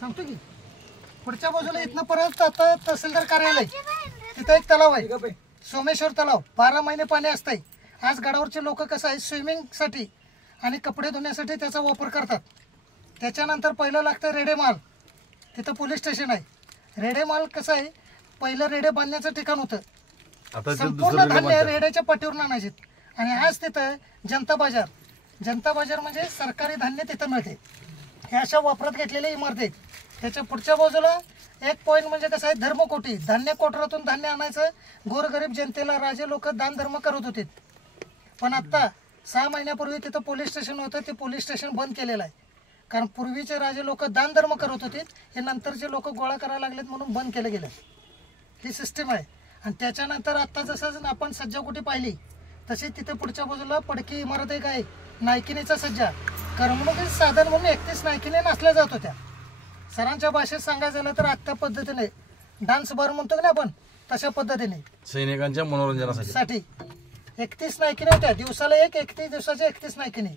सांगतो की पुढच्या बाजूला इथनं परत आता तहसीलदार कार्यालय तिथं एक तलाव आहे, सोमेश्वर तलाव. 12 महिने पाणी असतंय. आज गडावरचे लोक कसं आहे स्विमिंगसाठी आणि कपडे धुण्यासाठी त्याचा वापर करतात. त्याच्यानंतर पहिलं लागतं रेडेमाल. तिथं पोलीस स्टेशन आहे. रेडेमाल कसं आहे, पहिलं रेडे बांधण्याचं ठिकाण होतं. संपूर्ण धान्य रेड्याच्या पाठीवरून आणायचे. आणि आज तिथं जनता बाजार. जनता बाजार म्हणजे सरकारी धान्य तिथं मिळते. हे अशा वापरात घेतलेल्या इमारती आहेत. त्याच्या पुढच्या बाजूला एक पॉईंट म्हणजे कसं आहे, धर्मकोटी. धान्य कोठरातून धान्य आणायचं, गोरगरीब जनतेला राजे लोक दान धर्म करत होते. पण आता 6 महिन्यापूर्वी तिथं पोलीस स्टेशन होतं. ते पोलीस स्टेशन बंद केलेलं आहे. कारण पूर्वीचे राजे लोक दान धर्म करत होते, हे नंतरचे लोक गोळा करायला लागलेत म्हणून बंद केलं गेलं. ही सिस्टीम आहे. आणि त्याच्यानंतर आता जसं आपण सज्जाकुटी पाहिली तशी तिथे पुढच्या बाजूला पडकी इमारत एक आहे, नायकिनीचा सज्जा. करमणुकीचं साधन म्हणून 31 नायकिनी नाचल्या जात होत्या. सरांच्या भाषेत सांगायचं झालं तर आत्ता पद्धतीने डान्स बार म्हणतो की नाही आपण, तशा पद्धतीने सैनिकांच्या मनोरंजनासाठी 31 नायकिनी होत्या. दिवसाला 31 दिवसाच्या 31 नायकिनी.